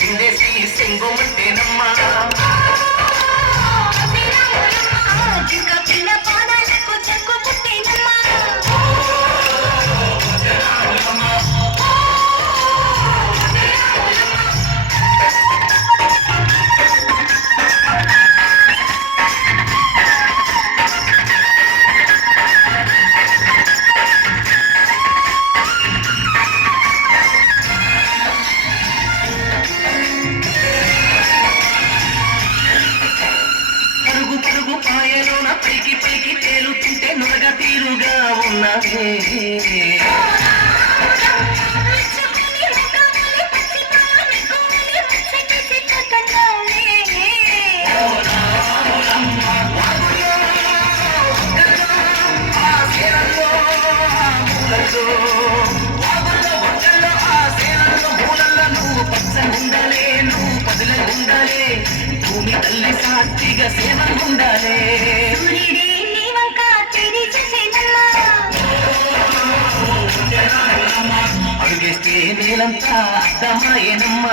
ജിന്റെ see ചെങ്കുമുട്ടേ భూమి తల్లి సాత్విక సేవ ఉండాలే నీలం చాటమా ఎనమ్మా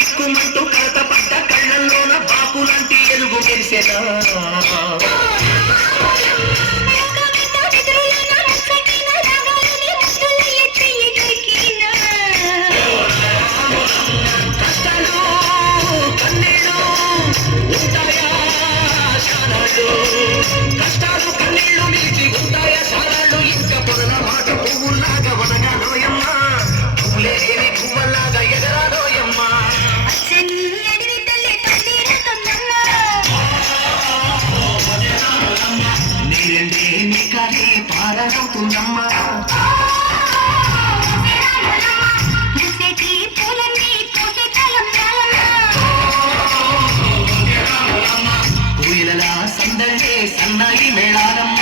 దిక్కుమంటూ కడతపడ్డ కళ్ళల్లోన బాపులాంటి ఎలుగు మెరిసేనా చెబుతుందమ్మా సందడి సన్నాయి మేళానమ్మ